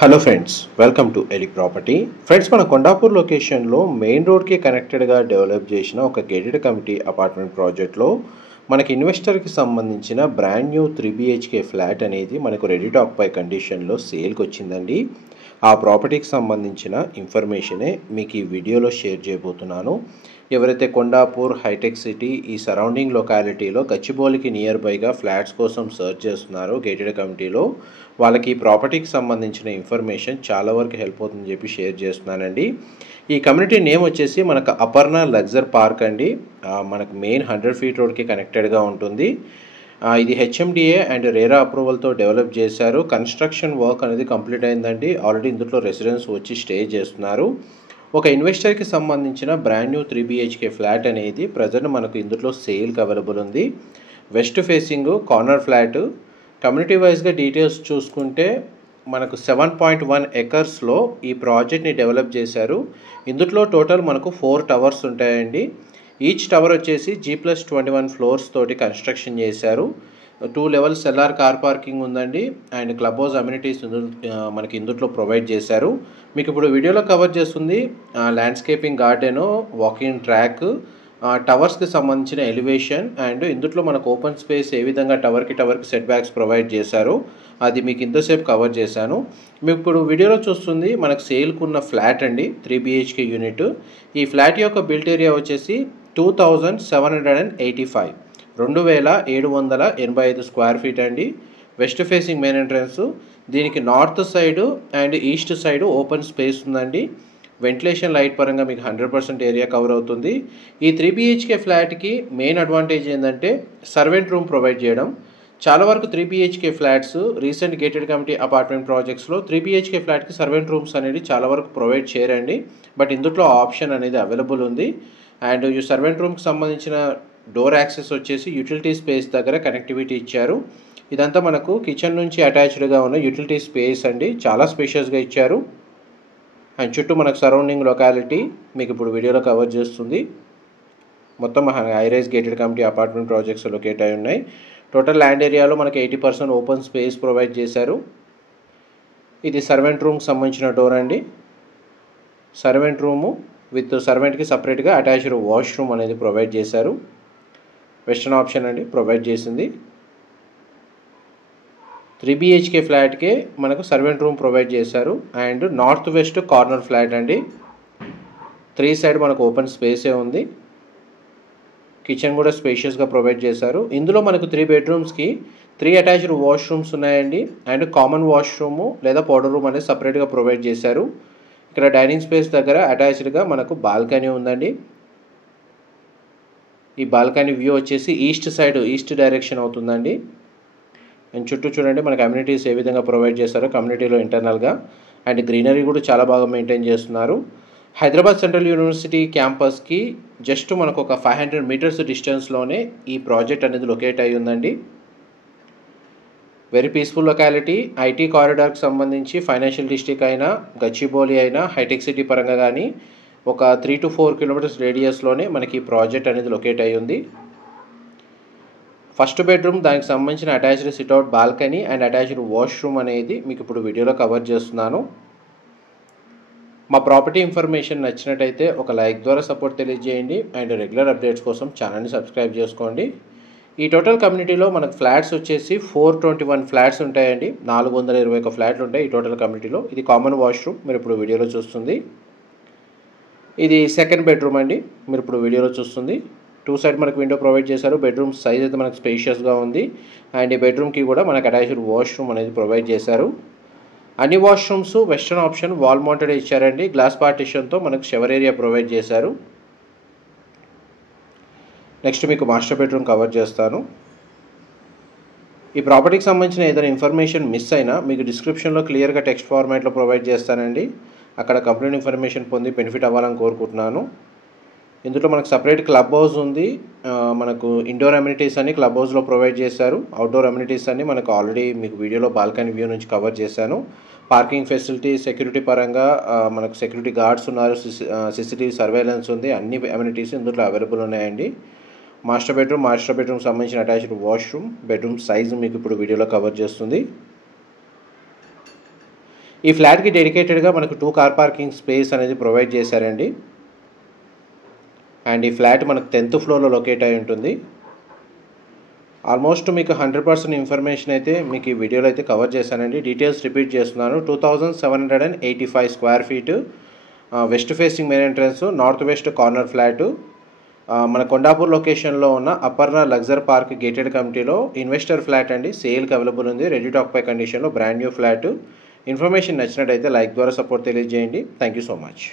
Hello friends, welcome to Eli property. Friends, మన కొండాపూర్ లొకేషన్లో main రోడ్కి కనెక్టెడ్గా డెవలప్ చేసిన ఒక గేటెడ్ కమిటీ అపార్ట్మెంట్ ప్రాజెక్ట్లో మనకి ఇన్వెస్టర్కి సంబంధించిన బ్రాండ్ న్యూ 3 BHK ఫ్లాట్ అనేది మనకు రెడీ టు ఆక్యుపై కండిషన్లో సేల్కి వచ్చిందండి. ఆ ప్రాపర్టీకి సంబంధించిన ఇన్ఫర్మేషనే మీకు ఈ వీడియోలో షేర్ చేయబోతున్నాను. ఎవరైతే కొండాపూర్, హైటెక్ సిటీ ఈ సరౌండింగ్ లొకాలిటీలో గచ్చిబౌలికి నియర్ బైగా ఫ్లాట్స్ కోసం సర్చ్ చేస్తున్నారో గేటెడ్ కమిటీలో, వాళ్ళకి ఈ ప్రాపర్టీకి సంబంధించిన ఇన్ఫర్మేషన్ చాలా వరకు హెల్ప్ అవుతుందని చెప్పి షేర్ చేస్తున్నానండి. ఈ కమ్యూనిటీ నేమ్ వచ్చేసి మనకు అపర్ణ లగ్జర్ పార్క్ అండి. మనకు మెయిన్ 100 ఫీట్ రోడ్కి కనెక్టెడ్గా ఉంటుంది. ఇది హెచ్ఎండిఏ అండ్ రేరా అప్రూవల్తో డెవలప్ చేశారు. కన్స్ట్రక్షన్ వర్క్ అనేది కంప్లీట్ అయిందండి. ఆల్రెడీ ఇందులో రెసిడెంట్స్ వచ్చి స్టే చేస్తున్నారు. ఒక ఇన్వెస్టర్కి సంబంధించిన బ్రాండ్ న్యూ 3 BHK ఫ్లాట్ అనేది ప్రజెంట్ మనకు ఇందులో సేల్కి అవైలబుల్ ఉంది. West facing corner flat. Community వైజ్గా డీటెయిల్స్ చూసుకుంటే మనకు 7.1 ఎకర్స్లో ఈ ప్రాజెక్ట్ని డెవలప్ చేశారు. ఇందులో టోటల్ మనకు 4 టవర్స్ ఉంటాయండి. ఈచ్ టవర్ వచ్చేసి G+21 ఫ్లోర్స్ తోటి కన్స్ట్రక్షన్ చేశారు. 2 లెవెల్స్ ఎల్ఆర్ కార్ పార్కింగ్ ఉందండి. అండ్ క్లబ్ హౌస్ అమ్యూనిటీస్ మనకి ఇందులో ప్రొవైడ్ చేశారు. మీకు ఇప్పుడు వీడియోలో కవర్ చేస్తుంది ల్యాండ్స్కేపింగ్ గార్డెన్, వాకింగ్ ట్రాక్, టవర్స్కి సంబంధించిన ఎలివేషన్ అండ్ ఇందులో మనకు ఓపెన్ స్పేస్ ఏ విధంగా టవర్కి సెట్ బ్యాక్స్ ప్రొవైడ్ చేశారు అది మీకు ఇంతసేపు కవర్ చేశాను. మీకు ఇప్పుడు వీడియోలో చూస్తుంది మనకు సేల్కున్న ఫ్లాట్ అండి, 3 BHK యూనిట్. ఈ ఫ్లాట్ యొక్క బిల్ట్ ఏరియా వచ్చేసి 2785 2785 స్క్వేర్ ఫీట్ అండి. West facing main entrance. దీనికి north side and east side open space ఉందండి. వెంటిలేషన్ లైట్ పరంగా మీకు 100% ఏరియా కవర్ అవుతుంది. ఈ 3 BHK ఫ్లాట్కి మెయిన్ అడ్వాంటేజ్ ఏంటంటే సర్వెంట్ రూమ్ ప్రొవైడ్ చేయడం. చాలా వరకు 3 BHK flats recent gated community apartment ప్రాజెక్ట్స్లో 3 BHK ఫ్లాట్కి సర్వెంట్ రూమ్స్ అనేది చాలా వరకు ప్రొవైడ్ చేయరండి. బట్ ఇందులో ఆప్షన్ అనేది అవైలబుల్ ఉంది. అండ్ ఈ సర్వెంట్ రూమ్కి సంబంధించిన డోర్ యాక్సెస్ వచ్చేసి యూటిలిటీ స్పేస్ దగ్గర కనెక్టివిటీ ఇచ్చారు. ఇదంతా మనకు కిచెన్ నుంచి అటాచ్డ్గా ఉన్న యూటిలిటీ స్పేస్ అండి, చాలా స్పేషియస్గా ఇచ్చారు. అండ్ చుట్టూ మనకు సరౌండింగ్ లొకాలిటీ మీకు ఇప్పుడు వీడియోలో కవర్ చేస్తుంది. మొత్తం high-rise gated community apartment projects locate అయి ఉన్నాయి. టోటల్ ల్యాండ్ ఏరియాలో మనకి 80% ఓపెన్ స్పేస్ ప్రొవైడ్ చేశారు. ఇది సర్వెంట్ రూమ్కి సంబంధించిన డోర్ అండి. సర్వెంట్ రూము విత్ సర్వెంట్కి సపరేట్గా అటాచ్డ్ వాష్రూమ్ అనేది ప్రొవైడ్ చేశారు. వెస్టర్న్ ఆప్షన్ అండి ప్రొవైడ్ చేసింది. 3 BHK ఫ్లాట్కే మనకు సర్వెంట్ రూమ్ ప్రొవైడ్ చేశారు. And north west corner flat అండి. 3 సైడ్ మనకు ఓపెన్ స్పేసే ఉంది. కిచెన్ కూడా స్పేషియస్గా ప్రొవైడ్ చేశారు. ఇందులో మనకు 3 బెడ్రూమ్స్కి 3 అటాచ్డ్ వాష్రూమ్స్ ఉన్నాయండి. అండ్ కామన్ వాష్రూము లేదా పౌడర్ రూమ్ అనేది సపరేట్గా ప్రొవైడ్ చేశారు. ఇక్కడ డైనింగ్ స్పేస్ దగ్గర అటాచ్డ్గా మనకు బాల్కనీ ఉందండి. ఈ బాల్కనీ వ్యూ వచ్చేసి ఈస్ట్ డైరెక్షన్ అవుతుందండి. అండ్ చుట్టూ చూడండి మనకు కమ్యూనిటీస్ ఏ విధంగా ప్రొవైడ్ చేస్తారో కమ్యూనిటీలో ఇంటర్నల్గా. అండ్ గ్రీనరీ కూడా చాలా బాగా మెయింటైన్ చేస్తున్నారు. హైదరాబాద్ సెంట్రల్ యూనివర్సిటీ క్యాంపస్కి జస్ట్ మనకు ఒక 500 మీటర్స్ డిస్టెన్స్లోనే ఈ ప్రాజెక్ట్ అనేది లొకేట్ అయి ఉందండి. Very peaceful locality. ఐటీ కారిడార్కి సంబంధించి ఫైనాన్షియల్ డిస్ట్రిక్ట్ అయినా, గచ్చిబౌలి అయినా, హైటెక్ సిటీ పరంగా కానీ ఒక 3 to 4 కిలోమీటర్స్ రేడియస్లోనే మనకి ఈ ప్రాజెక్ట్ అనేది లొకేట్ అయి ఉంది. ఫస్ట్ బెడ్రూమ్, దానికి సంబంధించిన attached sit-out balcony and attached washroom అనేది మీకు ఇప్పుడు వీడియోలో కవర్ చేస్తున్నాను. మా ప్రాపర్టీ ఇన్ఫర్మేషన్ నచ్చినట్టయితే ఒక లైక్ ద్వారా సపోర్ట్ తెలియజేయండి. అండ్ రెగ్యులర్ అప్డేట్స్ కోసం ఛానల్ని సబ్స్క్రైబ్ చేసుకోండి. ఈ టోటల్ కమ్యూనిటీలో మనకు ఫ్లాట్స్ వచ్చేసి 421 ఫ్లాట్స్ ఉంటాయండి. 421 ఫ్లాట్లు ఉంటాయి ఈ టోటల్ కమ్యూనిటీలో. ఇది కామన్ వాష్రూమ్ మీరు ఇప్పుడు వీడియోలో చూస్తుంది. ఇది సెకండ్ బెడ్రూమ్ అండి, మీరు ఇప్పుడు వీడియోలో చూస్తుంది. 2 సైడ్ మనకు విండో ప్రొవైడ్ చేశారు. బెడ్రూమ్ సైజ్ అయితే మనకు స్పేషియస్గా ఉంది. అండ్ ఈ బెడ్రూమ్కి కూడా మనకు అటాచ్డ్ వాష్రూమ్ అనేది ప్రొవైడ్ చేశారు. అన్ని washrooms western option wall mounted ఇచ్చారండి. గ్లాస్ పార్టిషన్తో మనకు షవర్ ఏరియా ప్రొవైడ్ చేశారు. నెక్స్ట్ మీకు మాస్టర్ బెడ్రూమ్ కవర్ చేస్తాను. ఈ ప్రాపర్టీకి సంబంధించిన ఏదైనా ఇన్ఫర్మేషన్ మిస్ అయినా మీకు డిస్క్రిప్షన్లో క్లియర్గా టెక్స్ట్ ఫార్మాట్లో ప్రొవైడ్ చేస్తానండి. అక్కడ కంప్లీట్ ఇన్ఫర్మేషన్ పొంది బెనిఫిట్ అవ్వాలని కోరుకుంటున్నాను. ఇందులో మనకు సపరేట్ క్లబ్ హౌస్ ఉంది. మనకు ఇండోర్ అమ్యూనిటీస్ అన్ని క్లబ్ హౌస్లో ప్రొవైడ్ చేశారు. అవుట్డోర్ అమ్యూనిటీస్ అన్ని మనకు ఆల్రెడీ మీకు వీడియోలో బాల్కనీ వ్యూ నుంచి కవర్ చేశాను. పార్కింగ్ ఫెసిలిటీ, సెక్యూరిటీ పరంగా మనకు సెక్యూరిటీ గార్డ్స్ ఉన్నారు. CCTV సర్వేలెన్స్ ఉంది. అన్ని అమ్యూనిటీస్ ఇందులో అవైలబుల్ ఉన్నాయండి. మాస్టర్ బెడ్రూమ్ సంబంధించిన అటాచ్డ్ వాష్రూమ్, బెడ్రూమ్ సైజ్ మీకు ఇప్పుడు వీడియోలో కవర్ చేస్తుంది. ఈ ఫ్లాట్కి డెడికేటెడ్గా మనకు 2 కార్ పార్కింగ్ స్పేస్ అనేది ప్రొవైడ్ చేశారండి. అండ్ ఈ ఫ్లాట్ మనకు 10th ఫ్లోర్లో లొకేట్ అయి ఉంటుంది. ఆల్మోస్ట్ మీకు 100% ఇన్ఫర్మేషన్ అయితే మీకు ఈ వీడియోలో అయితే కవర్ చేశానండి. డీటెయిల్స్ రిపీట్ చేస్తున్నాను. 2785 square feet, west facing main entrance, north west corner flat, మన కొండాపూర్ లొకేషన్లో ఉన్న అపర్ణ లగ్జర్ పార్క్ గేటెడ్ కమిటీలో ఇన్వెస్టర్ ఫ్లాట్ అండి. సేల్కి అవైలబుల్ ఉంది. రెడీ టు ఆక్యుపై కండిషన్లో బ్రాండ్ న్యూ ఫ్లాట్. ఇన్ఫర్మేషన్ నచ్చినట్టయితే లైక్ ద్వారా సపోర్ట్ తెలియజేయండి. Thank you so much.